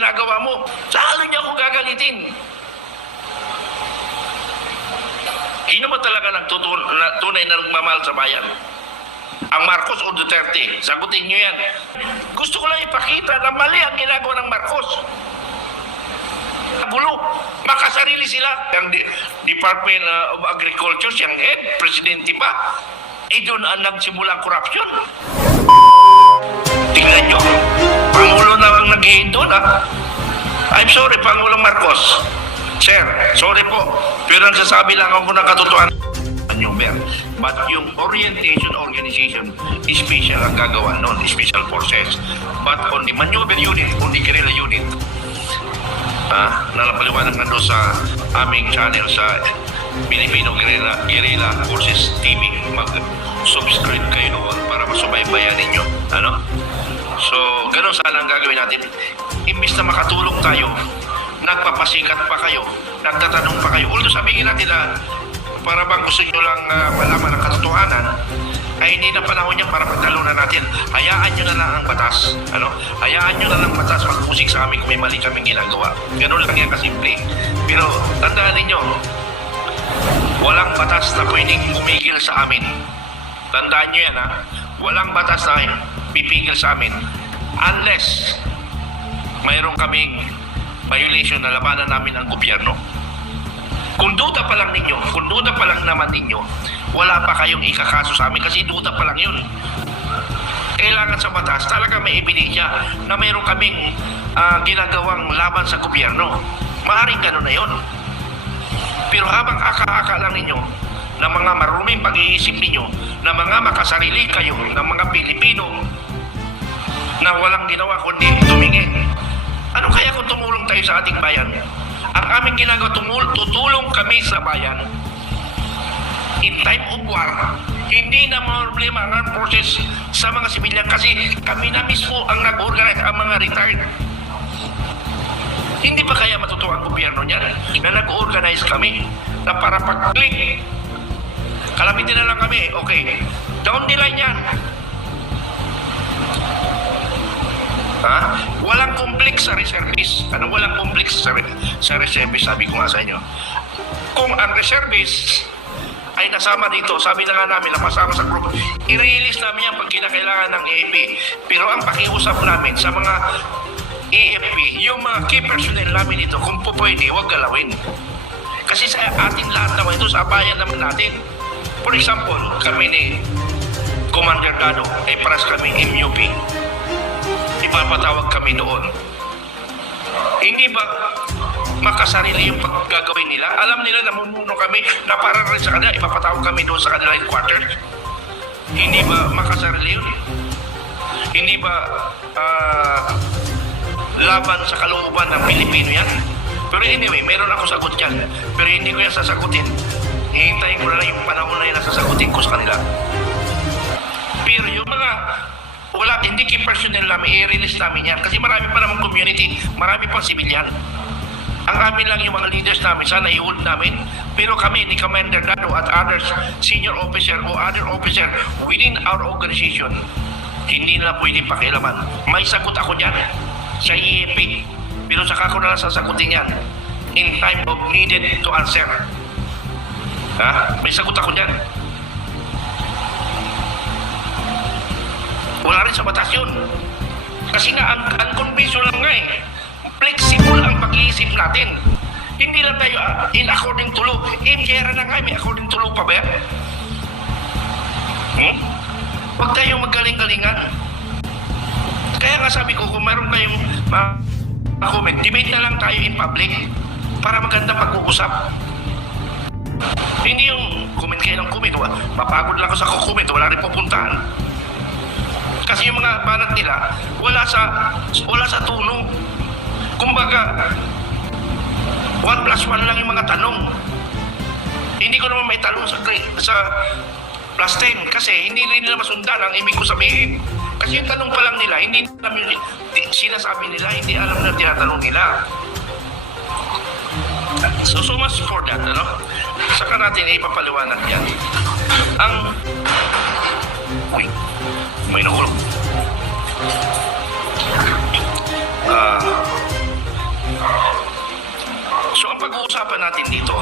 ginagawa mo. Saan niya ako gagalitin? Sino ba talaga nagtutun na, tunay na nagmamahal sa bayan? Ang Marcos o Duterte? Sagutin niyo yan. Gusto ko lang ipakita na mali ang ginagawa ng Marcos. Gulo. Makasarili sila. Ang Department of Agriculture, siyang head, presidente pa. Eh doon ang nagsimula ang corruption. Tingnan nyo. Pangulo na ang nag doon, ha? I'm sorry, Pangulong Marcos. Sir, sorry po. Pero ang sasabi lang ako na katotohanan yung Mer. But yung orientation organization, special ang gagawa noon, special forces. But on the maneuver unit, on the guerrilla unit, ah, nalapaliwanag na doon sa aming channel sa Filipino Guerrilla, Guerrilla Forces TV. Mag-subscribe kayo doon para masubaybayan ninyo. Ano? So, ganun sana ang gagawin natin. Imbis na makatulong tayo, nagpapasikat pa kayo, nagtatanong pa kayo. Although sabihin natin na para bang gusto nyo lang ah, malaman ang katotohanan, ay hindi na panahon yan para pagtalunan natin. Hayaan nyo na lang ang batas. Ano? Hayaan nyo na lang ang batas magpusik sa amin kung may mali kaming ginagawa. Ganun lang yan kasimple. Pero tandaan ninyo, walang batas na pwedeng pumigil sa amin. Tandaan nyo yan ha. Walang batas na pipigil sa amin unless mayroon kaming violation na labanan namin ang gobyerno. Kung duda pa lang ninyo, kung duda pa lang naman ninyo, wala pa kayong ikakaso sa amin kasi duda pa lang yun. Kailangan sa batas, talaga may ebidensya na mayroon kaming ah, ginagawang laban sa gobyerno. Maaring gano'n na yun. Pero habang aka-aka lang ninyo na mga maruming pag-iisip ninyo na mga makasarili kayo ng mga Pilipino na walang ginawa kundi tumingin. Ano kaya kung tumulong tayo sa ating bayan? Ang aming ginagawa, tumul tutulong kami sa bayan in time of war. Hindi na problema ang armed forces sa mga sibilyan kasi kami na mismo ang nag-organize ang mga retired. Hindi ba kaya matutuwa ang gobyerno niyan na nag-organize kami na para pag-click kalamitin na lang kami, okay. Down the line yan. Ha? Walang complex sa reservist. Ano walang complex sa, sa reservist, sabi ko nga sa inyo. Kung ang reservist ay nasama dito, sabi na nga namin, napasama sa group, i-release namin yan pag kinakailangan ng AFP. Pero ang pakiusap namin sa mga AFP, yung mga key personnel namin dito, kung po pwede, huwag galawin. Kasi sa ating lahat naman ito, sa bayan naman natin. For example, kami ni Commander Dado, ay paras kami MUP ipapatawag kami doon. Hindi ba makasarili yung paggagawin nila? Alam nila na mumuno kami na para rin sa kanila, ipapatawag kami doon sa kanila headquarters. Hindi ba makasarili yun? Hindi ba ah, laban sa kalooban ng Pilipino yan? Pero anyway, meron ako sagot yan. Pero hindi ko yan sasagutin. Hihintayin ko na lang yung panahon na yan na sasagutin ko sa kanila. Pero yung mga wala, hindi key personnel namin, i-release namin yan. Kasi marami pa naman community, marami pang civilian. Ang amin lang yung mga leaders namin, sana i-hold namin. Pero kami, ni Commander Dado at others, senior officer o other officer within our organization, hindi na pwedeng pakialaman. May sagot ako dyan sa EAP. Pero saka ko na lang sasagutin yan in time of needed to answer. Ha? May sagot ako dyan. Wala rin sa batas yun. Kasi nga, ang unconventional lang nga eh. Flexible ang pag-iisip natin. Hindi lang tayo ah, in according to law. Eh, kaya na nga, may according to law pa ba yan? Hmm? Huwag tayong magaling-galingan. Kaya nga sabi ko, kung meron kayong mga comment, debate na lang tayo in public para maganda pag-uusap. Hindi yung comment kayo ng comment. Mapagod lang ako sa comment. Wala rin pupuntahan. Kasi yung mga banat nila, wala sa wala sa tulong. Kumbaga, 1 plus 1 lang yung mga tanong. Hindi ko naman may tanong sa, sa plus 10 kasi hindi rin nila masundan ang ibig ko sabihin. Kasi yung tanong pa lang nila, hindi alam yung sinasabi nila, hindi alam na tinatanong nila. So, so much for that, ano? saka natin ipapaliwanag yan. Ang... Uy, may nakulog. Uh, ah, so ang pag-uusapan natin dito,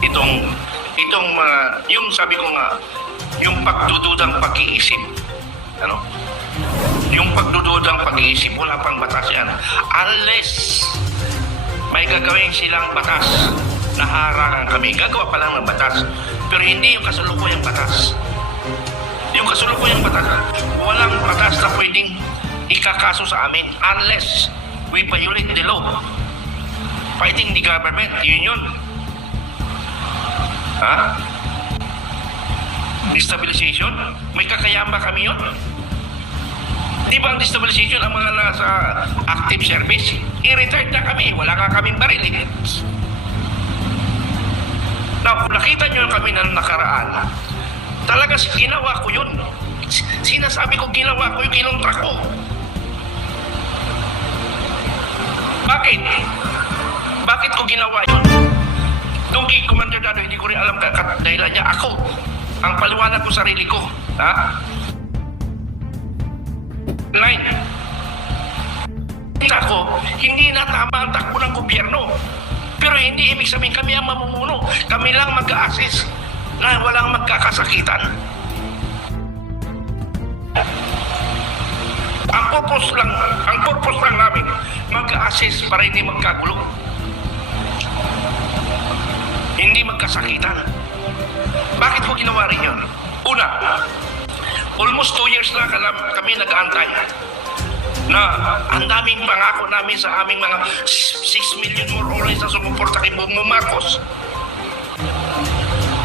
itong itong uh, yung sabi ko nga yung pagdududang pag-iisip ano yung pagdududang pag-iisip wala pang batas yan unless may gagawin silang batas na harangan kami. Gagawa pa lang ng batas pero hindi yung kasalukuyang batas. Yung kasalukuyang batas walang batas na pwedeng ikakaso sa amin unless we violate the law. Fighting the government yun yun. Ha? Destabilization? May kakayahan kami yun? Di ba ang destabilization ang mga nasa active service? I-retired na kami. Wala nga kaming baril eh. Kung nakita nyo kami ng nakaraan, talaga ginawa ko yun. Sinasabi ko ginawa ko yung kinontra ko. Bakit? Bakit ko ginawa yun? Nung kay Commander Dado, hindi ko rin alam dahilan niya. Ako, ang paliwanag ko sarili ko. Ha? Nine. Ako, hindi na tama ang hindi ibig sabihin kami ang mamumuno. Kami lang mag-a-assist na walang magkakasakitan. Ang purpose lang, ang purpose lang namin, mag-assist para hindi magkagulo. Hindi magkasakitan. Bakit ko ginawa rin yun? Una, almost two years na kami nag-aantay na ang daming pangako namin sa aming mga 6 million more or less na sumuporta kay Bongbong Marcos.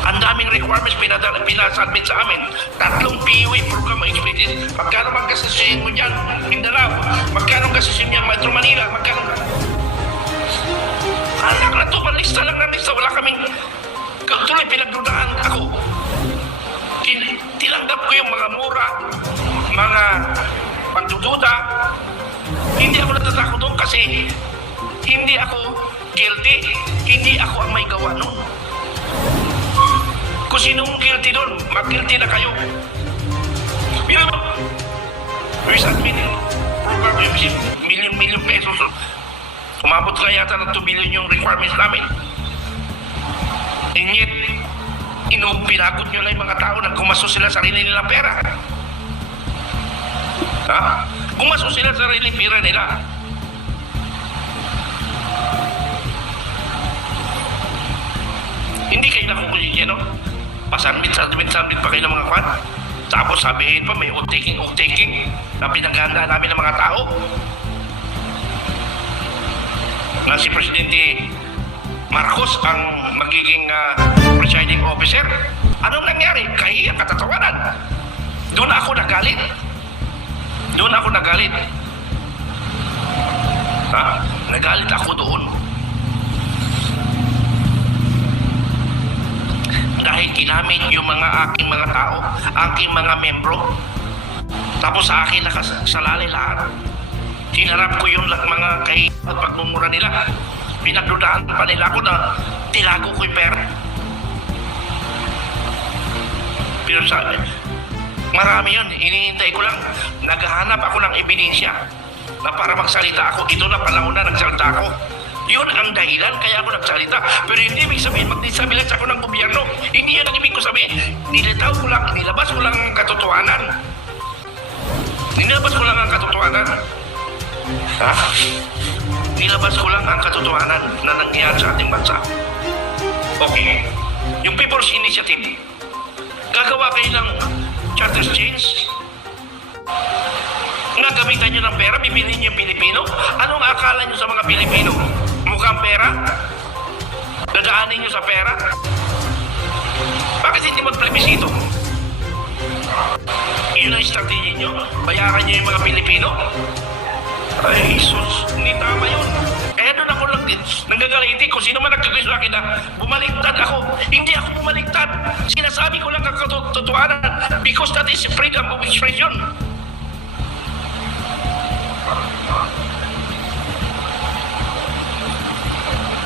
Ang daming requirements pinadala, pinasubmit sa amin. Tatlong PUA program expedited. Magkano bang gastusin mo dyan? Mindanao. Magkano mo dyan? Metro Manila. Magkano? Anak na to, malista lang na lista. Wala kaming... Tuloy pinagdudaan ako. Tin- Tinanggap ko yung mga mura, pagdududa. Hindi ako natatakot doon kasi hindi ako guilty. Hindi ako ang may gawa noon. Kung sinong guilty doon, mag-guilty na kayo. Pero, first admin, probably million-million pesos. Umabot na yata ng 2 billion yung requirements namin. And yet, inu pinagod nyo lang yung mga tao na gumasto sila sa sarili nilang pera. Ha? Gumasto sila sa sarili pera nila. Hindi kayo nakukulinya, no? Pasanbit, sanbit, sanbit pa kayo ng mga kwan. Tapos sabihin pa may off-taking, off-taking na pinaghandaan namin ng mga tao. Na si Presidente Marcos ang magiging ah, presiding officer. Anong nangyari? Kaya katatawanan. Doon ako nagalit. Doon ako nagalit. Ha? Nagalit ako doon. Dahil ginamit yung mga aking mga tao, aking mga membro. Tapos sa akin nakasalalay lahat. Hinarap ko yung mga kay at pagmumura nila. Pinagdudaan pa nila ako na tilago ko yung pera. Pero sabi, marami yun. Hinihintay ko lang. Naghahanap ako ng ebidensya na para magsalita ako. Ito na panahon na nagsalita ako. Yun ang dahilan kaya ako nagsalita. Pero hindi ibig sabihin magdisabilis ako ng gobyerno. Hindi yan ang ibig ko sabihin. Nilitaw ko lang, nilabas ko lang ang katotohanan. Nilabas ko lang ang katotohanan. Ha? Nilabas ko lang ang katotohanan na nangyayari sa ating bansa. Okay. Yung People's Initiative, gagawa kayo ng charter change nga gamitan nyo ng pera, bibilhin nyo yung Pilipino? Anong akala nyo sa mga Pilipino? Mukhang pera? Dadaanin nyo sa pera? Bakit hindi mag-plebisito? Yun ang strategy nyo? Bayaran nyo yung mga Pilipino? Ay, Jesus, hindi tama yun. Din, nanggagalitin kung sino man nagkagay sa akin na bumaliktad ako. Hindi ako bumaliktad. Sinasabi ko lang ang katotohanan because that is freedom of expression.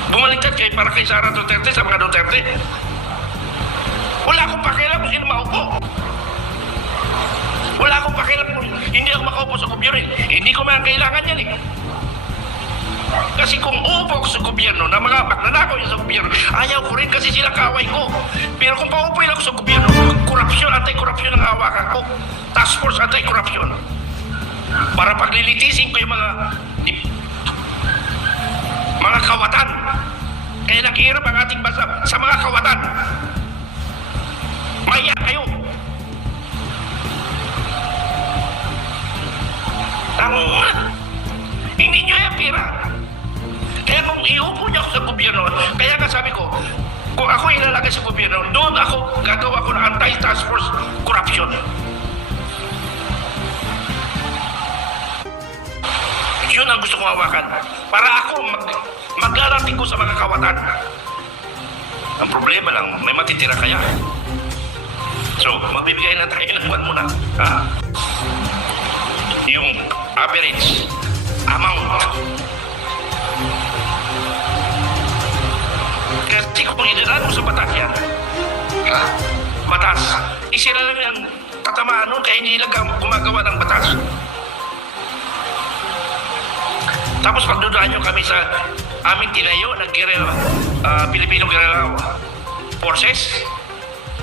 Bumaliktad kay para kay Sara Duterte sa mga Duterte. Wala akong pakialam kung sino maupo. Wala akong pakialam kung hindi ako makaupo sa gobyerno. eh. Hindi ko man kailangan yan eh. Kasi kung upo ako sa gobyerno na mga magnanakaw yun sa gobyerno, ayaw ko rin kasi sila kaway ko. Pero kung paupuin ako sa gobyerno, korupsyon, anti-korupsyon ang hawakan ko. Task Force Anti-Corruption. Para paglilitisin ko yung mga mga kawatan. Kaya naghihirap ang ating bansa sa mga kawatan. Maya kayo. Ang hindi nyo yung pira. Kaya kung iupo niyo ako sa gobyerno, kaya nga sabi ko, kung ako ilalagay sa gobyerno, doon ako gagawa ko ng anti-task force corruption. Yun ang gusto kong hawakan. Para ako mag maglarating ko sa mga kawatan. Ang problema lang, may matitira kaya. So, magbibigay na tayo ng buwan muna. Ha? Yung average amount. Kasi kung inilaan mo sa batas yan, ha? batas, isira lang yung tatamaan nun kaya hindi lang gumagawa ng batas. Tapos pagdudaan nyo kami sa aming tinayo ng guerrilla, ah, Filipino Guerrilla Forces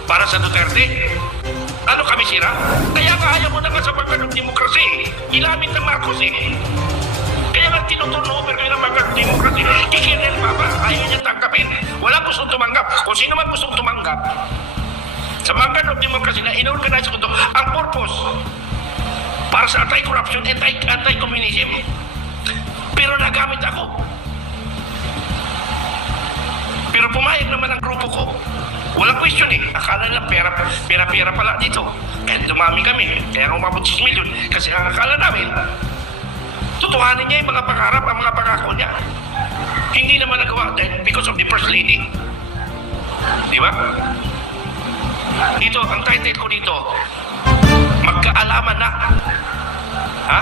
para sa Duterte. Ano kami sira? Kaya nga ayaw mo na nga sa pagkanong demokrasi. Ilamit ng Marcos eh. Nga tinuturnover kayo ng mga demokrasi. Kikirel Papa, ayaw niya tanggapin. Wala gustong tumanggap. Kung sino man gustong tumanggap, sa mga ng demokrasi na inorganize ko ito, ang purpose para sa anti-corruption, anti- anti-communism. Pero nagamit ako. Pero pumayag naman ang grupo ko. Walang question eh. Akala nila pera, pera, pera pala dito. Kaya dumami kami. Kaya umabot 6 million. Kasi ang akala namin, tutuhanin niya yung mga pangarap, ang mga pangako niya. Hindi naman nagawa dahil because of the first lady. Di ba? Dito, ang title ko dito, magkaalaman na. Ha?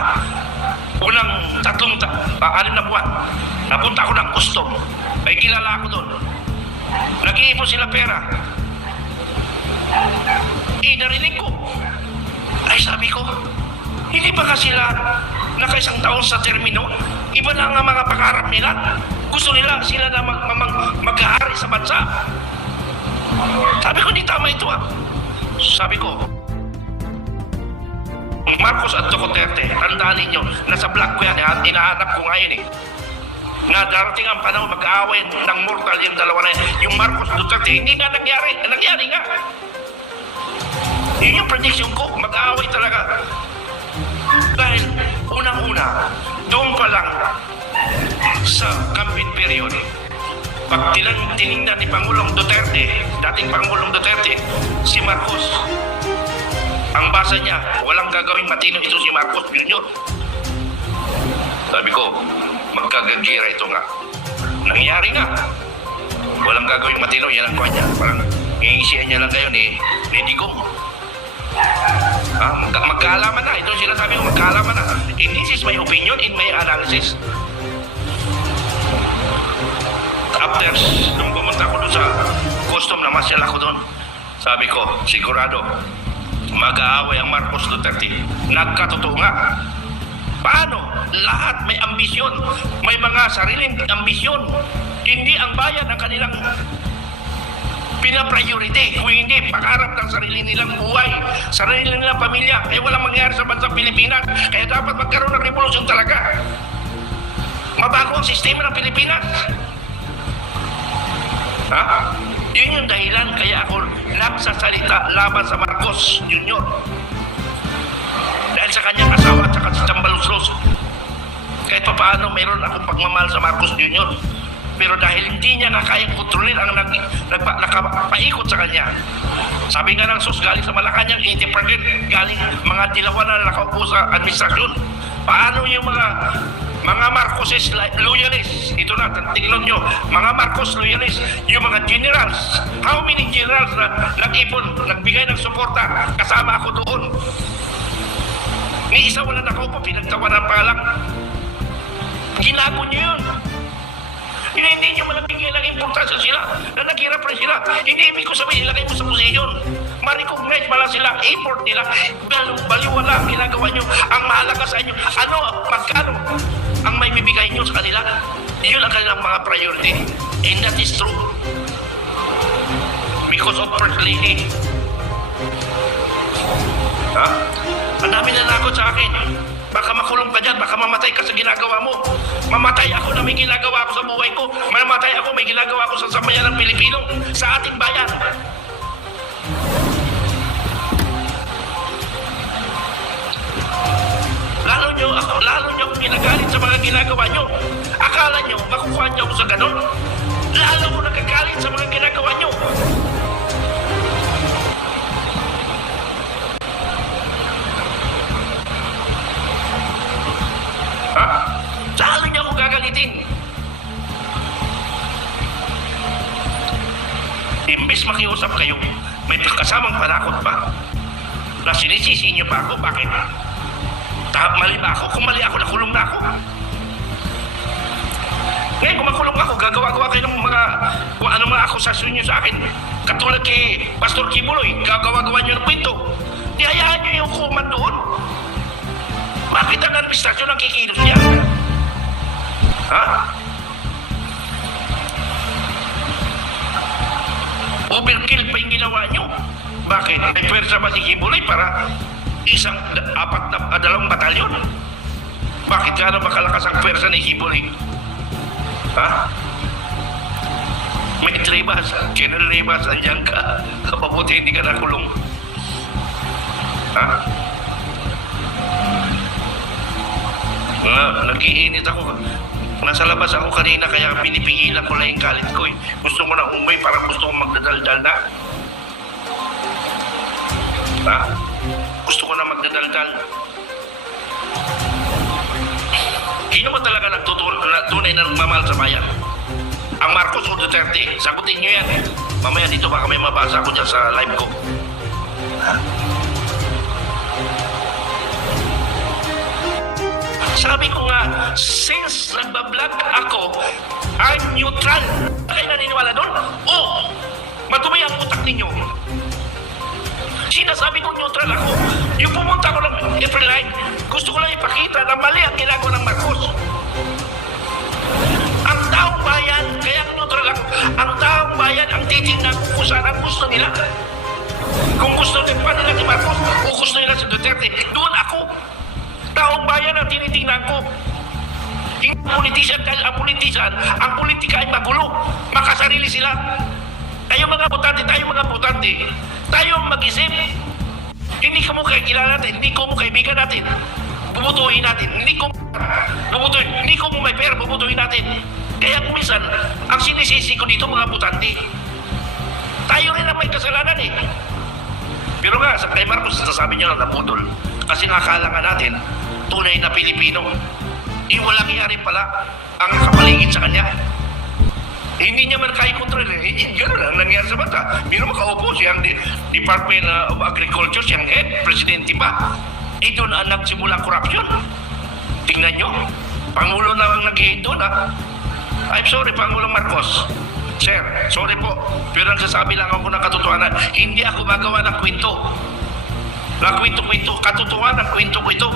Unang tatlong, ta ah, anim na buwan, napunta ako ng custom. May kilala ako doon. Nag-iipon sila pera. Eh, narinig ko. Ay, sabi ko, hindi ba ka sila nakaisang taon sa termino? Iba na nga mga pangarap nila. Gusto nila sila na mag, mag, mag-aari sa bansa. Sabi ko, hindi tama ito ah. Sabi ko, Marcos at Duterte, tandaan ninyo, nasa black ko yan, eh, hinahanap ko ngayon eh. Na darating ang panahon, mag-aaway ng mortal yung dalawa na yan. Yung Marcos Duterte, hindi nga nangyari. Nangyari nga. Yun yung prediction ko, mag-aaway talaga. Unang-una, doon pa lang sa campaign period, pag tinignan ni Pangulong Duterte, dating Pangulong Duterte, si Marcos, ang basa niya, walang gagawing matino ito si Marcos Jr. Sabi ko, magkagagira ito nga. Nangyari nga. Walang gagawing matino, yan ang kuha niya. Parang iingisihan niya lang kayo ni, ni Digong. Ah, mag magkaalaman na. Ito sila sabi ko, magkaalaman na. And this is my opinion in my analysis. After, nung pumunta ko doon sa custom na masyal ako doon, sabi ko, sigurado, mag-aaway ang Marcos Duterte. Nagkatotoo nga. Paano? Lahat may ambisyon. May mga sariling ambisyon. Hindi ang bayan ang kanilang pinapriority. Kung hindi, pangarap ng sarili nilang buhay, sarili nilang pamilya, eh walang mangyari sa bansang Pilipinas. Kaya dapat magkaroon ng revolusyon talaga. Mabago ang sistema ng Pilipinas. Ha? Yun yung dahilan kaya ako nagsasalita laban sa Marcos Jr. Dahil sa kanyang asawa at si Tambaluslos. Kahit pa paano mayroon akong pagmamahal sa Marcos Jr. Pero dahil hindi niya nga kayang kontrolin ang nag, nagpa, nakapaikot sa kanya. Sabi nga ng sus, galing sa Malacanang, 80% galing mga dilawan na nakaupo sa administrasyon. Paano yung mga mga Marcoses li- loyalists, ito na, tingnan nyo, mga Marcos loyalists, yung mga generals, how many generals na nag-ipon, nagbigay ng suporta, kasama ako doon. Ni isa wala nakaupo, pinagtawanan pa lang. Ginago nyo yun. Hindi, hindi nyo malabigyan ng importansya sila na naghirap rin sila. Hindi ibig ko sabihin, ilagay mo sa posisyon. Ma-recognize pala sila, effort nila. Bal baliwala ang ginagawa nyo. Ang mahalaga sa inyo, ano, magkano ang may bibigay nyo sa kanila. Yun ang kanilang mga priority. And that is true. Because of First Lady. Ha? Ang dami na nakot sa akin. Baka makulong ka dyan, baka mamatay ka sa ginagawa mo. Mamatay ako na may ginagawa ako sa buhay ko. Mamatay ako, may ginagawa ako sa sambayan ng Pilipino, sa ating bayan. Lalo nyo, ako, lalo nyo akong ginagalit sa mga ginagawa nyo. Akala nyo, makukuha nyo ako sa ganun? Lalo ko nagagalit sa mga ginagawa nyo. Gagalitin. Imbes makiusap kayo, may kasamang panakot pa. Na sinisisi niyo pa ako, bakit? Ta mali ba ako? Kung mali ako, nakulong na ako. Ngayon, kung makulong ako, gagawa-gawa kayo ng mga kung ano mga akusasyon niyo sa akin. Katulad kay Pastor Kibuloy, gagawa-gawa niyo ng kwento. Nihayaan niyo yung kuman doon. Bakit ang administrasyon ang kikilos niya? Ha? Overkill pa yung ginawa niyo. Bakit? May pwersa ba si Kibuloy para isang apat na dalawang batalyon? Bakit ka makalakas ang pwersa ni Kibuloy? Ha? May Rivas, General Rivas, andyan ka. Kapabuti hindi ka nakulong. Ha? Na, nagiinit ako. Nasa labas ako kanina kaya pinipigilan ko lang yung galit ko eh. Gusto ko na umuwi para gusto ko magdadaldal na. Ha? Gusto ko na magdadaldal. Sino ba talaga nagtutul na tunay na nagmamahal sa bayan? Ang Marcos o Duterte? Sagutin nyo yan. Mamaya dito baka may mabasa ko dyan sa live ko. Sabi ko nga, since nagbablog ako, I'm neutral. Kayo naniniwala doon? Oo. Madumi ang utak ninyo. Sinasabi ko neutral ako. Yung pumunta ko ng April 9, gusto ko lang ipakita na mali ang ginagawa ng Marcos. Ang taong bayan, kaya neutral ako, ang taong bayan ang titingnan ko kung saan ang gusto nila. Kung gusto nila pa nila si Marcos o gusto nila si Duterte, doon. Taong bayan ang tinitingnan ko. Hindi politician dahil ang politician, ang politika ay magulo. Makasarili sila. Tayo mga butante, tayo mga butante. Tayo mag-isip. Hindi ka mo kakilala natin, hindi ko mo kaibigan natin. Bubutuhin natin. Hindi ko bubutuhin. Hindi ko mo may pera, bubutuhin natin. Kaya minsan, ang sinisisi ko dito mga butante, tayo rin ang may kasalanan eh. Pero nga, kay Marcos, sasabi niya lang naputol. Kasi nga akala nga natin, tunay na Pilipino. Eh, walang pala ang kapaligid sa kanya. Eh, hindi niya man kaya kontrol eh. Eh, Ganun ang nangyari sa bata. Bino makaupo siyang Department of Agriculture, siyang head, presidente pa. Eh, doon ang nagsimula ang corruption. Tingnan nyo. Pangulo na ang nag doon ha. I'm sorry, Pangulong Marcos. Sir, sorry po. Pero nagsasabi lang ako ng katotohanan. Hindi ako magawa ng kwento. Na kwento-kwento. Katotohanan, kwento ko ito.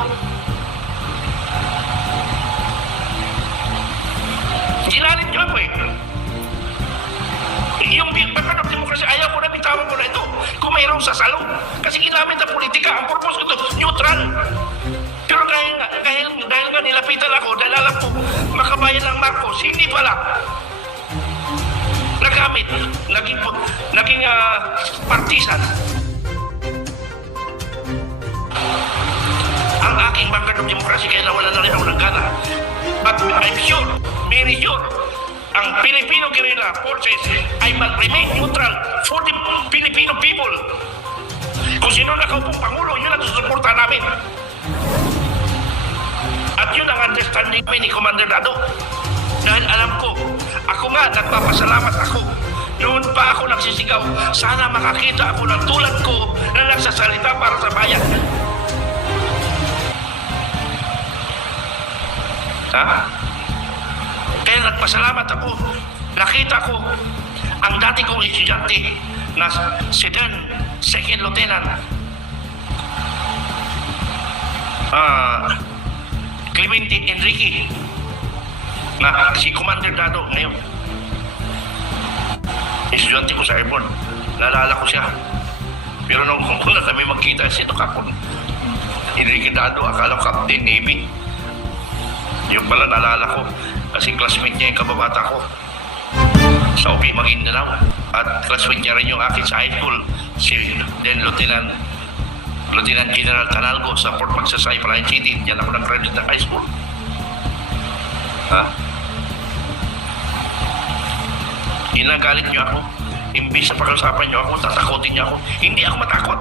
Ginalit niyo ako eh. Yung Weapon of Democracy, ayaw ko na bitawan ko na ito. Kung mayroong sasalo. Kasi ginamit ng politika. Ang purpose ko ito, neutral. Pero dahil, dahil, dahil nga nilapitan ako, dahil alam ko, makabayan ng Marcos, hindi pala. Nagamit. Naging, naging ah, partisan. Ang aking Weapon of Democracy, kaya nawala na rin ako ng gana. But I'm sure, very sure, ang Filipino guerrilla forces ay mag-remain neutral for the Filipino people. Kung sino nakaupong Pangulo, yun ang susuporta namin. At yun ang understanding kami ni Commander Dado. Dahil alam ko, ako nga, nagpapasalamat ako. Noon pa ako nagsisigaw, sana makakita ako ng tulad ko na nagsasalita para sa bayan. Ha? Kaya nagpasalamat ako, nakita ko ang dati kong estudyante na si Dan, Second Lieutenant, ah, Clemente Enrique, na si Commander Dado ngayon. Estudyante ko sa airborne. Naalala ko siya. Pero nung una kami magkita, sino ka po? Enrique Dado, akala ko Captain Navy. Yung pala naalala ko, kasi classmate niya yung kababata ko sa UP Maguindanao. At classmate niya rin yung akin sa high school, si then Lieutenant Lieutenant General Canalgo sa Port Magsaysay, Palayan City. Diyan ako nag-credit ng high school. Ha? Inagalit niyo ako. Imbis na pag-usapan niyo ako, tatakotin niyo ako. Hindi ako matakot.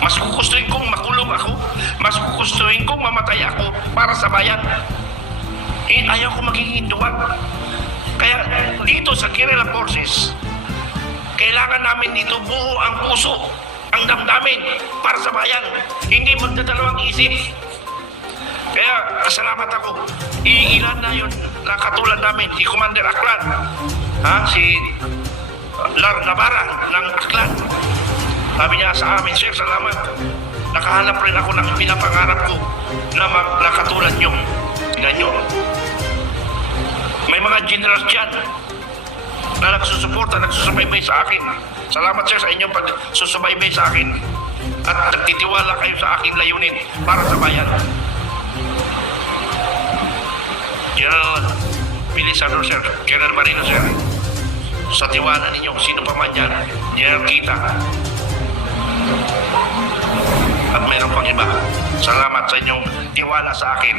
Mas kukustuhin kong makulong ako. Mamatay ako para sa bayan. Eh, ayaw ko magiging duwag. Kaya dito sa Guerrilla Forces, kailangan namin dito buo ang puso, ang damdamin para sa bayan. Hindi magdadalawang isip. Kaya kasalamat ako. Iilan na yun na katulad namin, si Commander Aklan, ha? si Lar Navarra ng Aklan. Sabi niya sa amin, Sir, salamat. Nakahanap rin ako ng pinapangarap ko na, ma- na katulad. Tingnan niyo. May mga generals dyan na nagsusuporta, nagsusubaybay sa akin. Salamat sir sa inyong pagsusubaybay sa akin at nagtitiwala kayo sa aking layunin para sa bayan. General Pilisano sir, General Marino sir, sa tiwala ninyo, sino pa man yan, General Kita, at mayroon pang iba. Salamat sa inyong tiwala sa akin.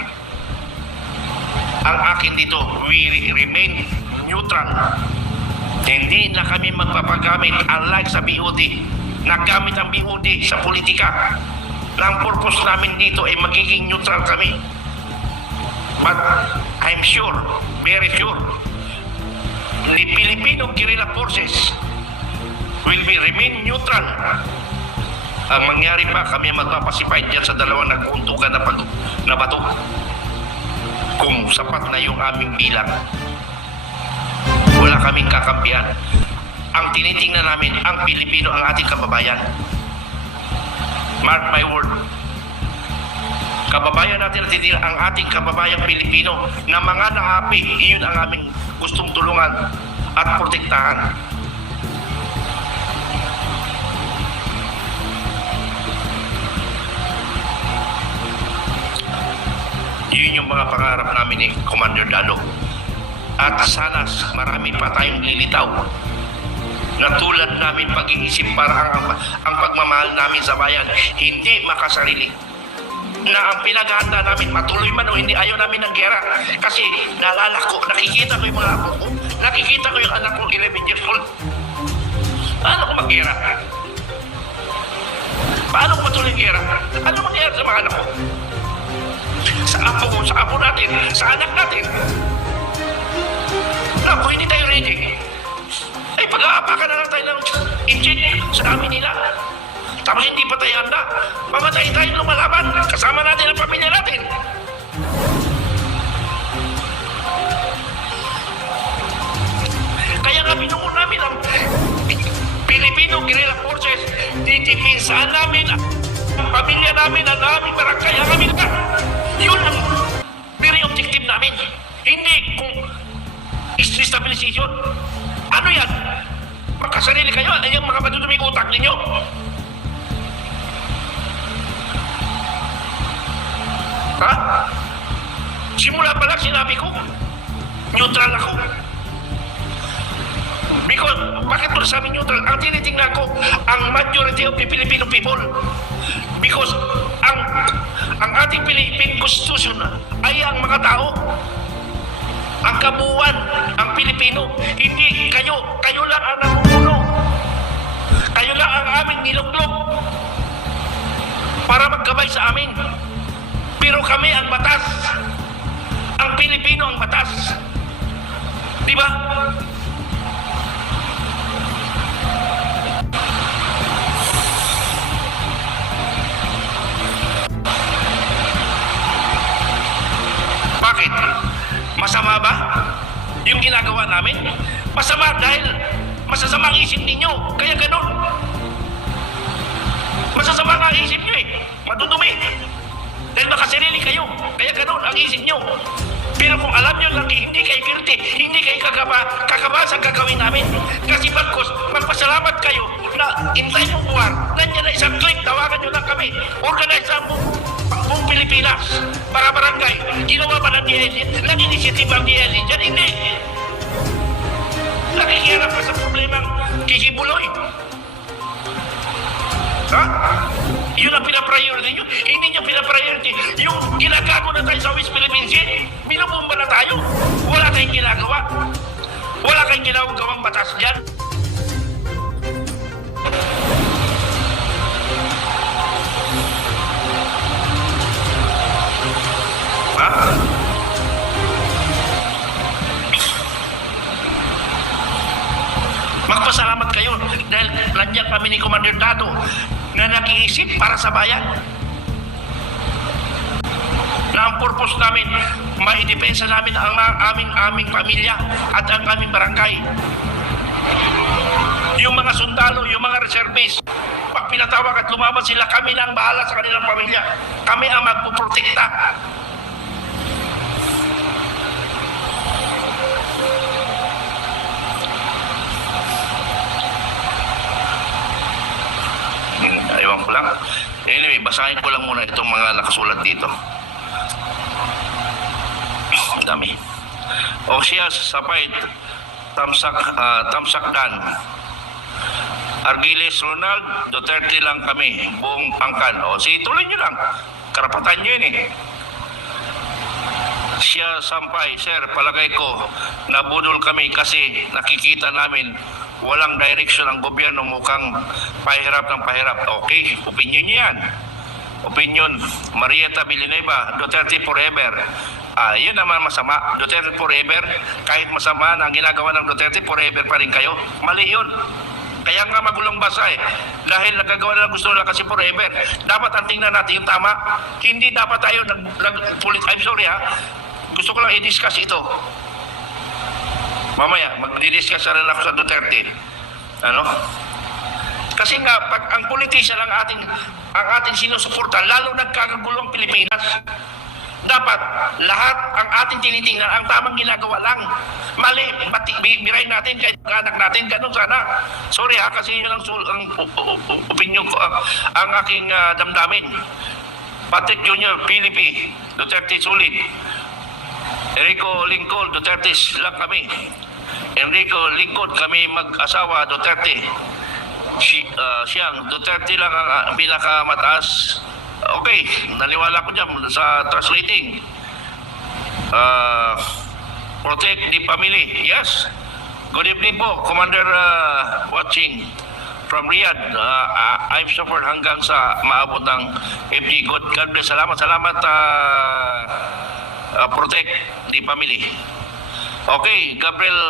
Ang akin dito, we remain neutral. Hindi na kami magpapagamit unlike sa BOD. Nagamit ang BOD sa politika. Ang purpose namin dito ay magiging neutral kami. But I'm sure, very sure, the Filipino guerrilla forces will be remain neutral. Ang mangyari pa, kami magpapasipay dyan sa dalawang nag-uuntukan na, pag, na bato. Kung sapat na yung aming bilang wala kaming kakampihan. Ang tinitingnan namin, ang Pilipino, ang ating kababayan. Mark my word. Kababayan natin at ang ating kababayang Pilipino na mga naapi, iyon ang aming gustong tulungan at protektahan. Yun yung mga pangarap namin ni Commander Dalo. At sana marami pa tayong lilitaw na tulad namin pag-iisip para ang, ang pagmamahal namin sa bayan hindi makasarili. Na ang pinaghahanda namin matuloy man o hindi ayaw namin ng gera. Kasi naalala ko nakikita ko yung mga apo ko. Nakikita ko yung anak ko 11 years old. Paano ko mag-gera? Paano ko matuloy gera? Ano mangyayari sa mga anak ko sa apo ko sa apo natin sa anak natin Naku, hindi tayo ready. Ay, pag-aapakan na lang tayo ng engine sa dami nila. Tapos hindi pa tayo handa. Mamatay tayo lumalaban. Kasama natin ang pamilya natin. Kaya nga binuo namin ang Filipino Guerrilla Forces. Titipinsaan namin ang pamilya namin, ang aming barangay, ang aming lugar. Yun ang very objective namin. Hindi kung stabilization. Ano yan? Magkasarili kayo, ano yung mga matutuming utak ninyo? Ha? Simula pa lang sinabi ko, neutral ako. Because, bakit mo sabi neutral? Ang tinitingnan ko, ang majority of the Filipino people. Because, ang ang ating Philippine Constitution ay ang mga tao ang kabuuan, ang Pilipino. Hindi kayo, kayo lang ang namumuno. Kayo lang ang aming niluglog para maggabay sa amin. Pero kami ang batas. Ang Pilipino ang batas. Di ba? Masama ba? Yung ginagawa namin? Masama dahil masasama ang isip ninyo. Kaya ganun. Masasama ang isip nyo eh. Madudumi. Dahil makasarili kayo. Kaya ganun ang isip nyo. Pero kung alam nyo lang, hindi kayo guilty, hindi kayo kakaba, kakaba sa gagawin namin. Kasi bagkos, magpasalamat kayo na in time of war, nandiyan na isang click, tawagan nyo lang kami. Organize ang buong, Pilipinas para barangay. Ginawa ba ng DLG? Nag-initiative ang DLG dyan? Hindi. Nakikiharap ka sa problemang kikibuloy. Ha? Yun ang pinapriority nyo. Hindi nyo pinapriority. Yung ginagago na tayo sa West Philippines binubumba na tayo. Wala tayong ginagawa. Wala kayong ginagawang batas dyan. Magpasalamat kayo dahil nandiyan kami ni Commander Dado na nag-iisip para sa bayan. Na ang purpose namin, maidepensa namin ang aming aming pamilya at ang aming barangay. Yung mga sundalo, yung mga reservist, pag pinatawag at lumaban sila, kami na ang bahala sa kanilang pamilya. Kami ang magpuprotekta. Hmm, Ewan ko lang. Anyway, basahin ko lang muna itong mga nakasulat dito. Ang dami. O siya sa fight, Tamsak, ah, Tamsak Dan. Argiles Ronald, Duterte lang kami, buong pangkan. O, si tuloy nyo lang. Karapatan nyo yun eh. Siya sampay, sir, palagay ko, nabudol kami kasi nakikita namin walang direction ang gobyerno mukhang pahirap ng pahirap. Okay, opinion yan. Opinion, Marieta Villanueva, Duterte forever. Ah, yun naman masama. Duterte forever. Kahit masama na ang ginagawa ng Duterte, forever pa rin kayo. Mali yun. Kaya nga magulong basa eh. Dahil nagagawa na gusto nila kasi forever. Dapat ang tingnan natin yung tama. Hindi dapat tayo nag, nag I'm sorry ha. Gusto ko lang i-discuss ito. Mamaya, magdi-discuss na rin ako sa Duterte. Ano? Kasi nga, pag ang politician ang ating, ang ating sinusuporta, lalo nagkakagulo ang Pilipinas. Dapat lahat ang ating tinitingnan, ang tamang ginagawa lang. Mali, bati, bi- birahin natin kahit anak natin, ganun sana. Sorry ha, kasi yun ang, ang opinion ko, ang, ang aking ah, damdamin. Patrick Jr., Philippi, Duterte Sulit, Enrico Lincoln, Duterte lang kami. Enrico Lincoln, kami mag-asawa, Duterte. Si, ah, siyang, Duterte lang ang ah, pinakamataas. Okay, naniwala ko dyan sa translating. Uh, protect the family. Yes. Good evening po, Commander ah, watching from Riyadh. Ah, ah, I'm suffered hanggang sa maabot ng FD. God, God bless. Salamat, salamat. ah, ah, protect the family. Okay, Gabriel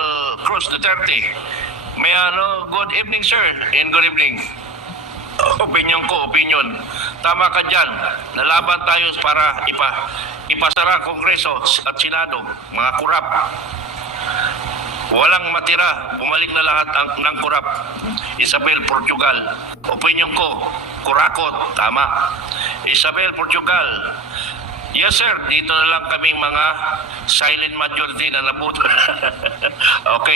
Cruz Duterte. May ano, good evening sir, and good evening. Opinion ko, opinion. Tama ka dyan. Nalaban tayo para ipa, ipasara Kongreso at Senado, mga kurap. Walang matira, bumalik na lahat ang, ng kurap. Isabel, Portugal. Opinion ko, kurakot, tama. Isabel, Portugal. Yes sir, dito na lang kaming mga silent majority na nabut. okay,